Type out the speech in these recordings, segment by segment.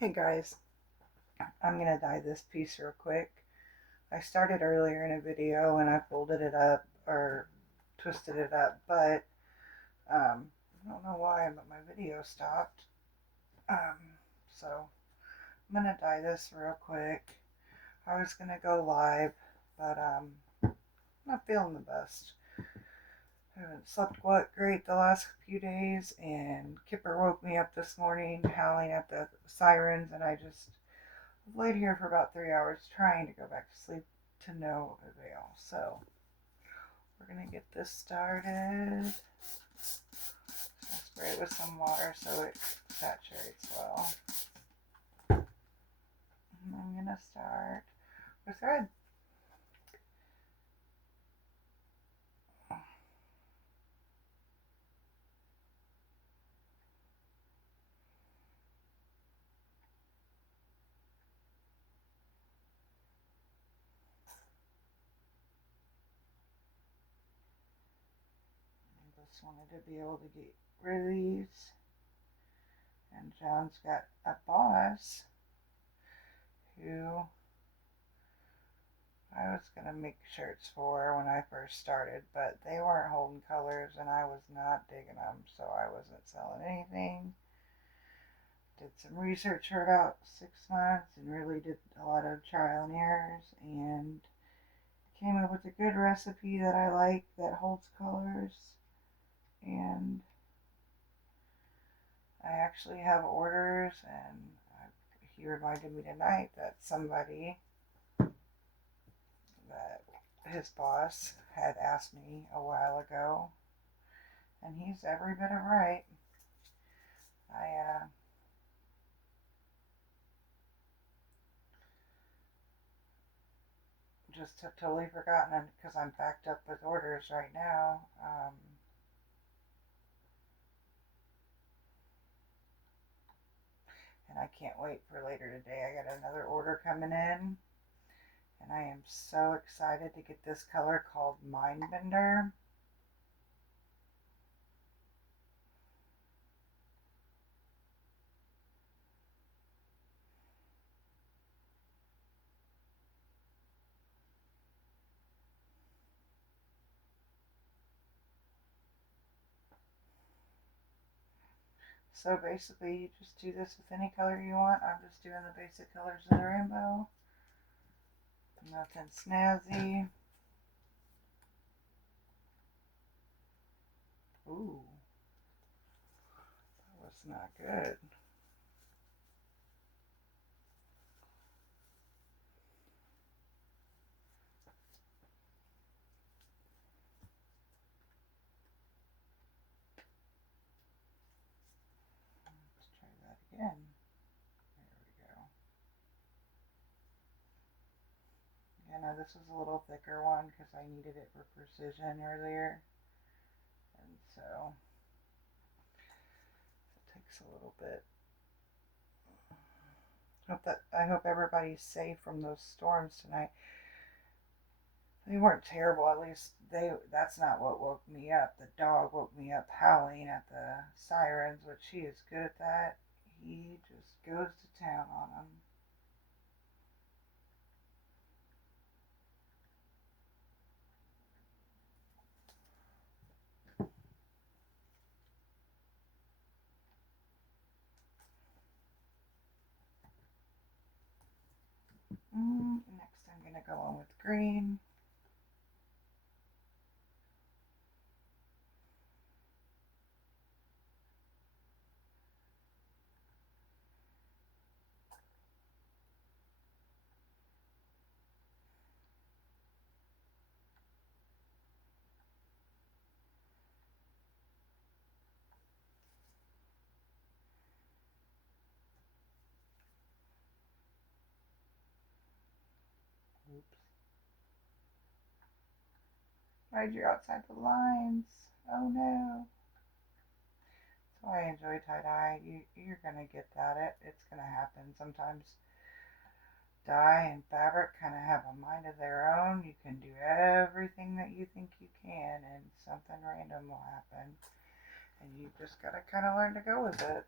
Hey guys, I'm gonna dye this piece real quick. I started earlier in a video and I folded it up or twisted it up, but I don't know why, but my video stopped. Um, so I'm gonna dye this real quick. I was gonna go live, but I'm not feeling the best. I haven't slept what great the last few days, and Kipper woke me up this morning howling at the sirens, and I just laid here for about 3 hours trying to go back to sleep to no avail. So we're gonna get this started. I spray it with some water so it saturates well. And I'm gonna start with red. I just wanted to be able to get rid of these. And John's got a boss who I was gonna make shirts for when I first started, but they weren't holding colors and I was not digging them, so I wasn't selling anything. Did some research for about 6 months and really did a lot of trial and errors and came up with a good recipe that I like that holds colors. And I actually have orders, and he reminded me tonight that somebody that his boss had asked me a while ago, and he's every bit of right. I just have totally forgotten because I'm backed up with orders right now. And I can't wait for later today. I got another order coming in, and I am so excited to get this color called Mindbender. So basically, you just do this with any color you want. I'm just doing the basic colors of the rainbow. Nothing snazzy. Ooh, that was not good. Let's try that again. There we go. Yeah, no, this was a little thicker one because I needed it for precision earlier. And so it takes a little bit. I hope everybody's safe from those storms tonight. They weren't terrible. At least that's not what woke me up. The dog woke me up howling at the sirens, which he is good at that. He just goes to town on them. Next, I'm going to go on with green. Oops. Right, you're outside the lines. Oh no. That's why I enjoy tie-dye. You're going to get that. It's going to happen. Sometimes dye and fabric kind of have a mind of their own. You can do everything that you think you can, and something random will happen. And you just got to kind of learn to go with it.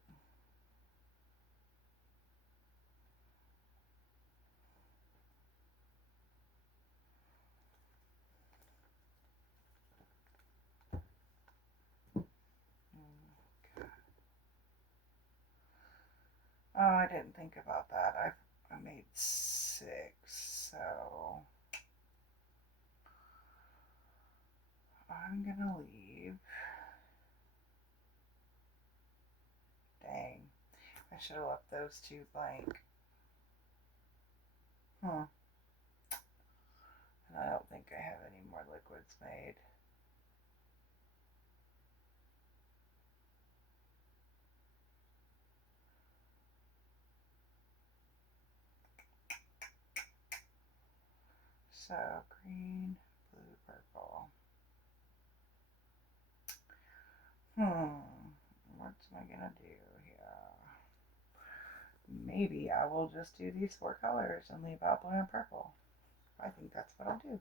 Oh, I didn't think about that. I made 6, so I'm gonna leave. Dang, I should have left those 2 blank. Hmm. And I don't think I have any more liquids made. So green, blue, purple. What am I gonna do here? Maybe I will just do these 4 colors and leave out blue and purple. I think that's what I'll do.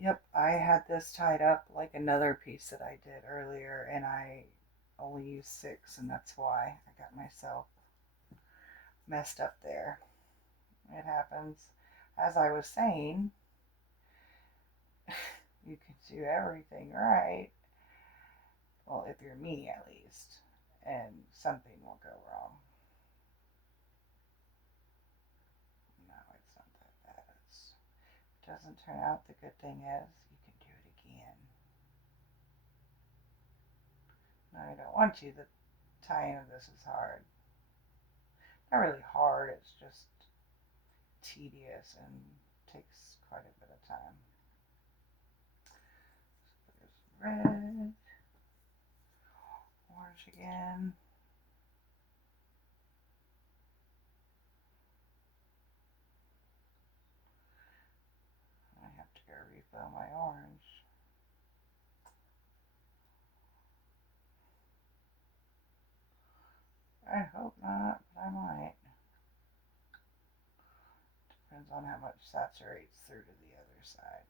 Yep, I had this tied up like another piece that I did earlier, and I only used 6, and that's why I got myself messed up there. It happens. As I was saying, you can do everything right. Well, if you're me at least, and something will go wrong. No, it's not that bad. It doesn't turn out. The good thing is you can do it again. No, I don't want you. The tying of this is hard. Not really hard. It's just tedious and takes quite a bit of time. So there's red, orange again. I have to go refill my orange. I hope not, but I might. Depends on how much saturates through to the other side.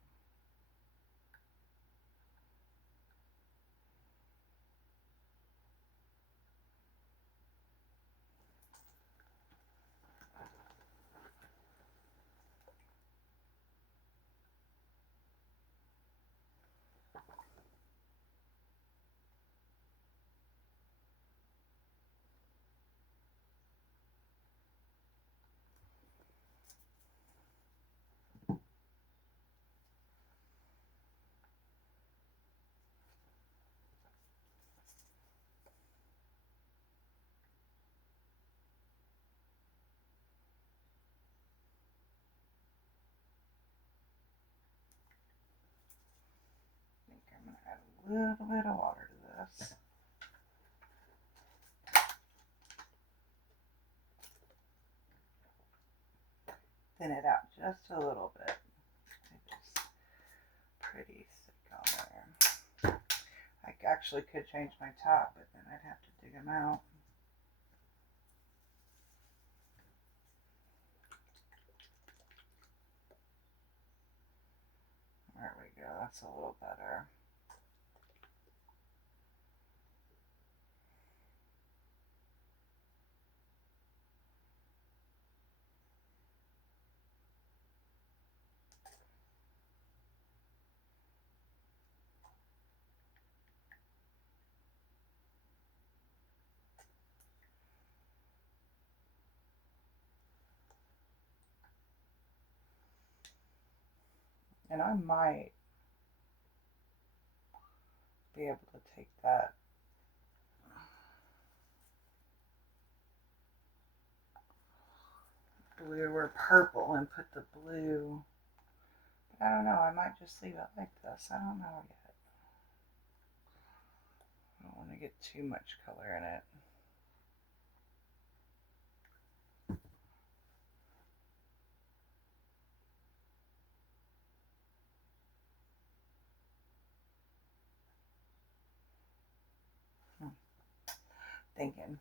I think I'm going to add a little bit of water to this. Thin it out just a little bit. It's pretty thick on there. I actually could change my top, but then I'd have to dig them out. There we go. That's a little better. And I might be able to take that blue or purple and put the blue. But I don't know. I might just leave it like this. I don't know yet. I don't want to get too much color in it. Thinking.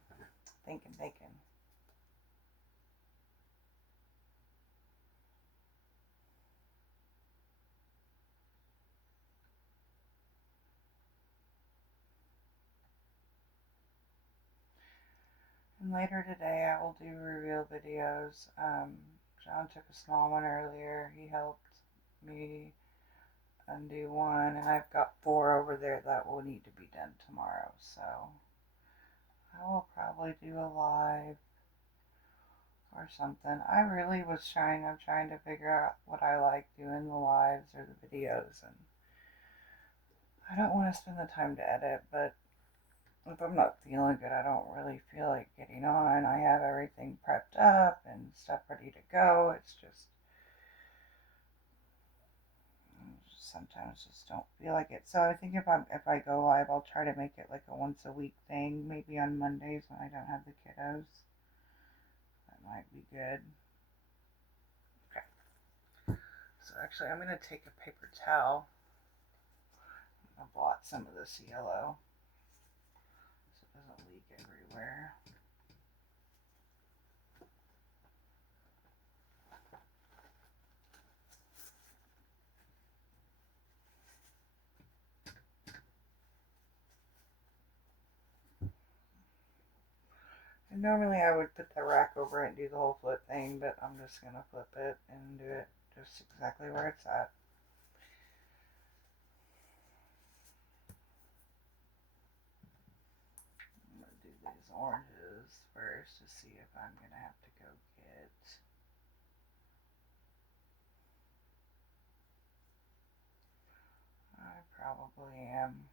And later today I will do reveal videos. John took a small one earlier. He helped me undo one, and I've got 4 over there that will need to be done tomorrow. So I will probably probably do a live or something. I'm trying to figure out what I like doing the lives or the videos, and I don't want to spend the time to edit, but if I'm not feeling good, I don't really feel like getting on. I have everything prepped up and stuff ready to go. It's just sometimes just don't feel like it. So I think if I go live, I'll try to make it like a once a week thing, maybe on Mondays when I don't have the kiddos. That might be good. Okay. So actually, I'm gonna take a paper towel. I'm gonna blot some of this yellow so it doesn't leak everywhere. And normally I would put the rack over it and do the whole flip thing, but I'm just going to flip it and do it just exactly where it's at. I'm going to do these oranges first to see if I'm going to have to go get... I probably am.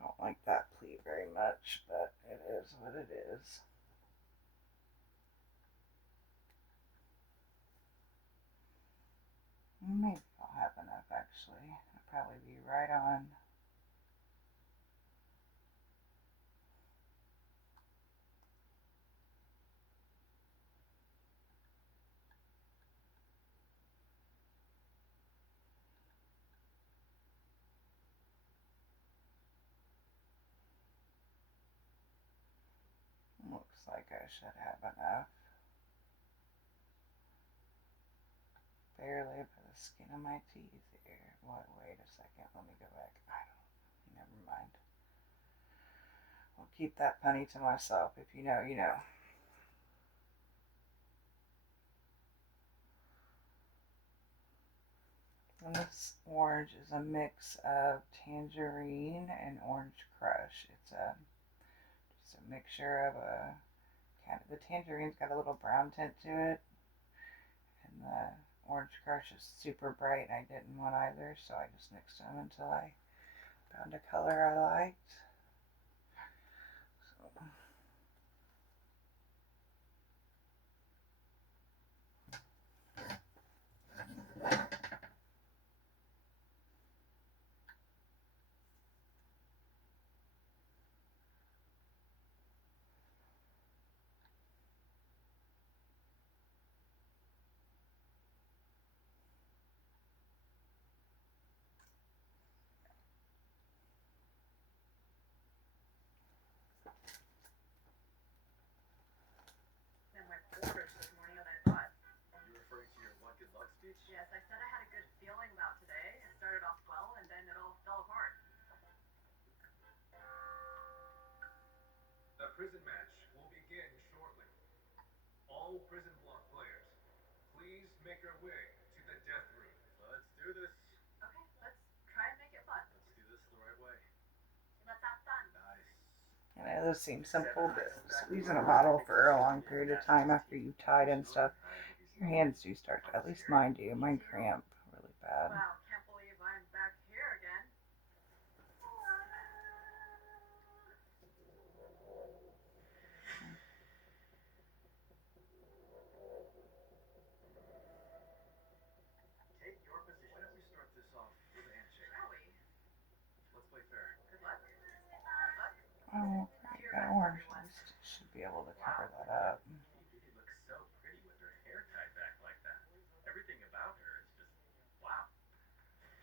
I don't like that pleat very much, but it is what it is. Maybe I'll have enough actually. I'll probably be right on. Looks like I should have enough. Barely by the skin of my teeth here. What? Wait a second. Let me go back. Never mind. I'll keep that punny to myself. If you know, you know. And this orange is a mix of tangerine and orange crush. It's just a mixture of a kind of, the tangerine's got a little brown tint to it, and the orange crush is super bright. I didn't want either, so I just mixed them until I found a color I liked. So. Yes, I said I had a good feeling about today. It started off well, and then it all fell apart. The prison match will begin shortly. All prison block players, please make your way to the death room. Let's do this. Okay, let's try and make it fun. Let's do this the right way. Let's have fun. Nice. I know those seem simple, but squeezing a bottle for a long period of time after you've tied and stuff, your hands do start to, at least mine do. Mine cramp really bad. Wow, can't believe I'm back here again. Take your position. Why don't we start this off with a handshake? Shall we? Let's play fair. Good luck. Good luck. Oh, I got orange. At least should be able to cover that up. Katie looks so pretty with her hair tied back like that. Everything about her is just wow.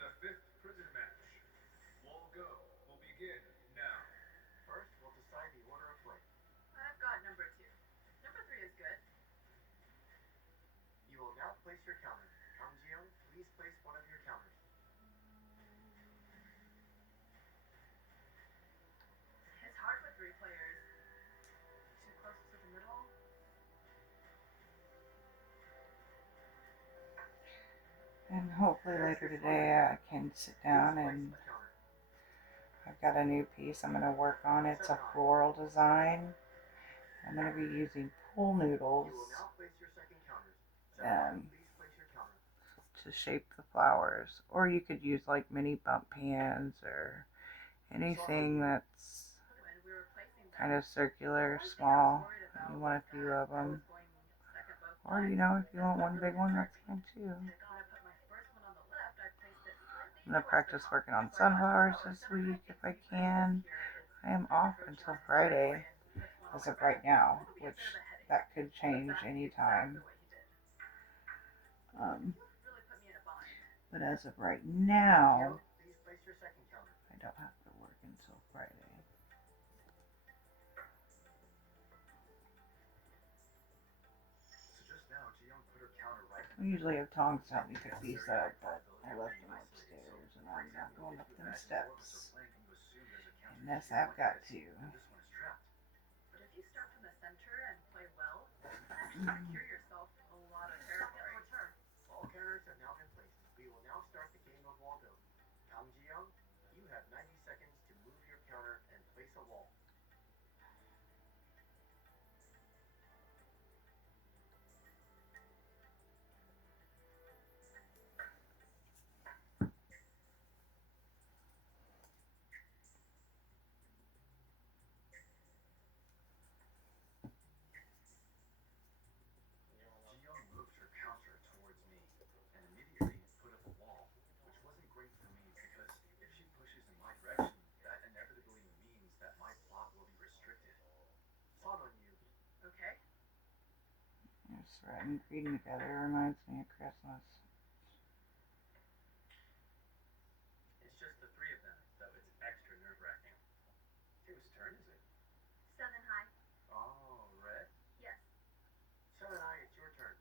The fifth prison match, Wall Go, will begin now. First, we'll decide the order of play. I've got number 2. Number 3 is good. You will now place your counter. Kang Ji-young, please place one of your counters. And hopefully later today I can sit down and I've got a new piece I'm going to work on. It's a floral design. I'm going to be using pool noodles to shape the flowers. Or you could use like mini bump pans or anything that's kind of circular, small. You want a few of them. Or, if you want one big one, that's fine too. I'm going to practice working on sunflowers this week if I can. I am off until Friday, as of right now, which that could change anytime. But as of right now, I don't have to work until Friday. I usually have tongs to help me pick these up, but I left them upstairs and I'm not going up them steps. And this I've got to. All counters have now been placed. We will now start the game of wall go. Kang Ji-young, you have 90 seconds to move your counter and place a wall. Ji-young moved her counter towards me and immediately put up a wall, which wasn't great for me because if she pushes in my direction, that inevitably means that my plot will be restricted. Thought on you. Okay. Yes, red and green together reminds me of Christmas. It's just the three of them, so it's extra nerve-wracking. Whose turn is it? Seven high. Oh, red? Yes. Seven Eye, it's your turn.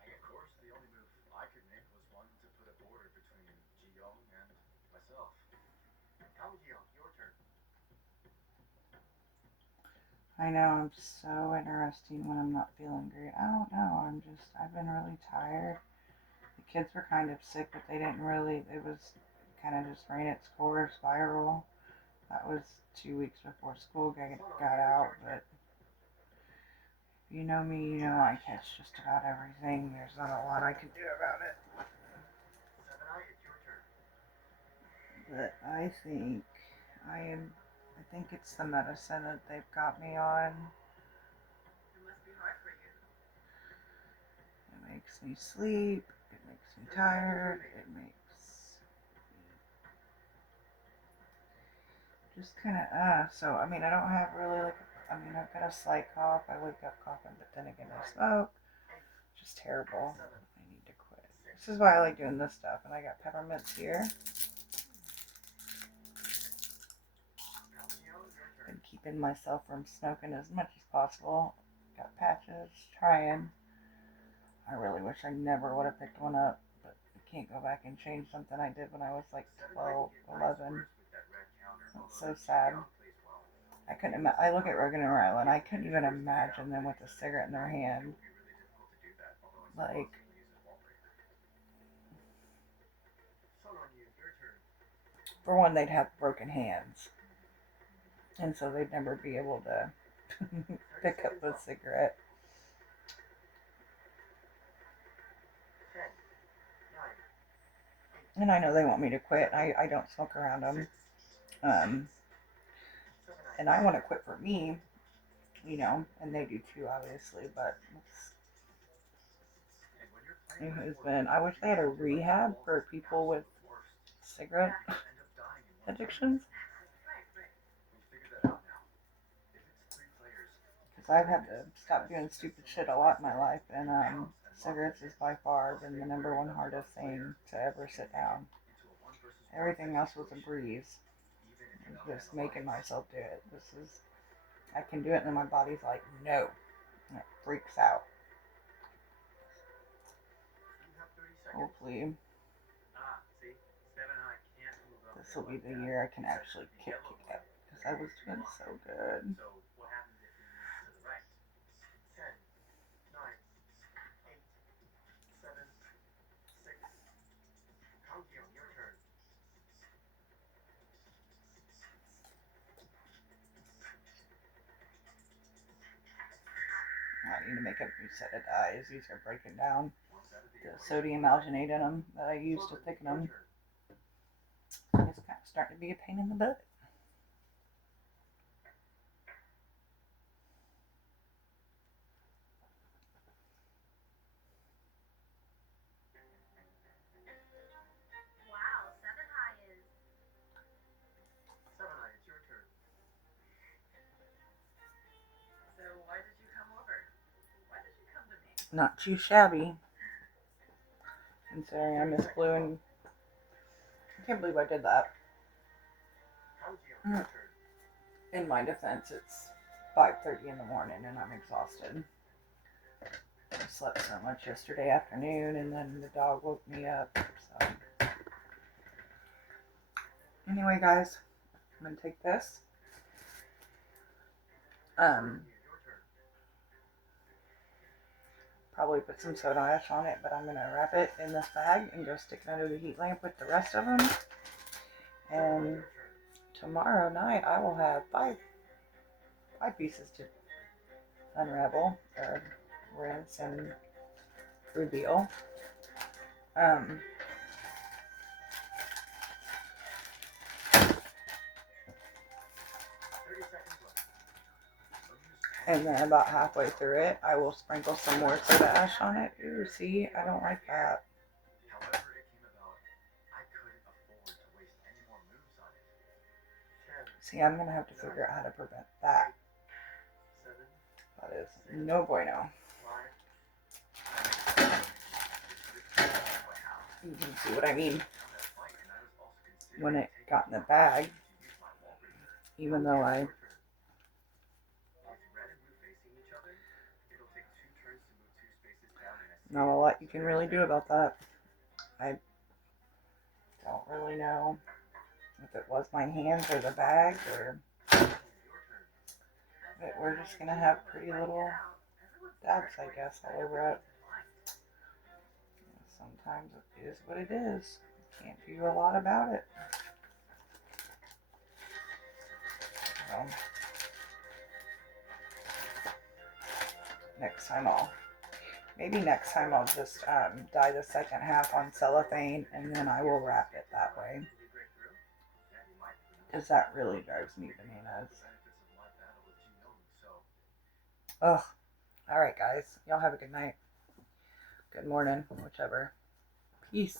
Of course, the only move I could make was one to put a border between Ji-young and myself. Kang Ji-young, your turn. I know, I'm so interesting when I'm not feeling great. I don't know, I've been really tired. The kids were kind of sick, but they didn't really, it was kind of just ran its course, viral. That was 2 weeks before school got out, but if you know me, you know I catch just about everything. There's not a lot I can do about it. Seven Eye, it's your turn. But I think it's the medicine that they've got me on. It must be hard for you. It makes me sleep. It makes me tired. It makes me just kind of, so, I mean, I don't have really I've got a slight cough. I wake up coughing, but then again, I smoke. Just terrible. I need to quit. This is why I like doing this stuff. And I got peppermints here. Been keeping myself from smoking as much as possible. Got patches, trying. I really wish I never would have picked one up, but I can't go back and change something I did when I was like 12, 11. It's so sad. I look at Rogan and Rylan, I couldn't even imagine them with a cigarette in their hand. Like, for one, they'd have broken hands. And so they'd never be able to pick up a cigarette. And I know they want me to quit. I don't smoke around them. And I want to quit for me, and they do too, obviously, but it has been, I wish they had a rehab for people with cigarette addictions. Because I've had to stop doing stupid shit a lot in my life, and cigarettes has by far been the number one hardest thing to ever sit down. Everything else was a breeze. Just making myself do it. I can do it, and then my body's like, no. And it freaks out. Hopefully, this will be the year I can actually kick it. Because I was doing so good. need to make a new set of dyes. These are breaking down. Once out of the The equation, sodium alginate in them that I used to thicken them. It's kind of starting to be a pain in the butt. Wow, Seven High is. Seven Eye, it's your turn. So why did you come over? Why did you come to me? Not too shabby. Considering I miss blue and I can't believe I did that. How's your turn? In my defense, it's 5:30 in the morning and I'm exhausted. I slept so much yesterday afternoon and then the dog woke me up. So anyway, guys, I'm gonna take this. Your turn. Probably put some soda ash on it, but I'm gonna wrap it in this bag and go stick it under the heat lamp with the rest of them. And tomorrow night I will have five pieces to unravel or rinse and reveal. 30 seconds left. And then about halfway through it, I will sprinkle some more soda ash on it. Ooh, see, I don't like that. However it came about, I couldn't afford to waste any more moves on it. 10, See, I'm gonna have to figure out how to prevent that. 7, That is no bueno. 5. You can see what I mean. That fight, and I was also considering When it taking got in the more bag, to use my wall breaker. even though I With red and blue facing each other, it'll take 2 turns to move 2 spaces down in a not a lot you can really do about that. I don't really know if it was my hands or the bag or but we're just gonna have pretty little dabs, I guess, all over it. Sometimes it is what it is. Can't do a lot about it. So, next time I'll just dye the second half on cellophane and then I will wrap it that way. Because that really drives me bananas. Ugh. Alright, guys. Y'all have a good night. Good morning, whichever. Peace.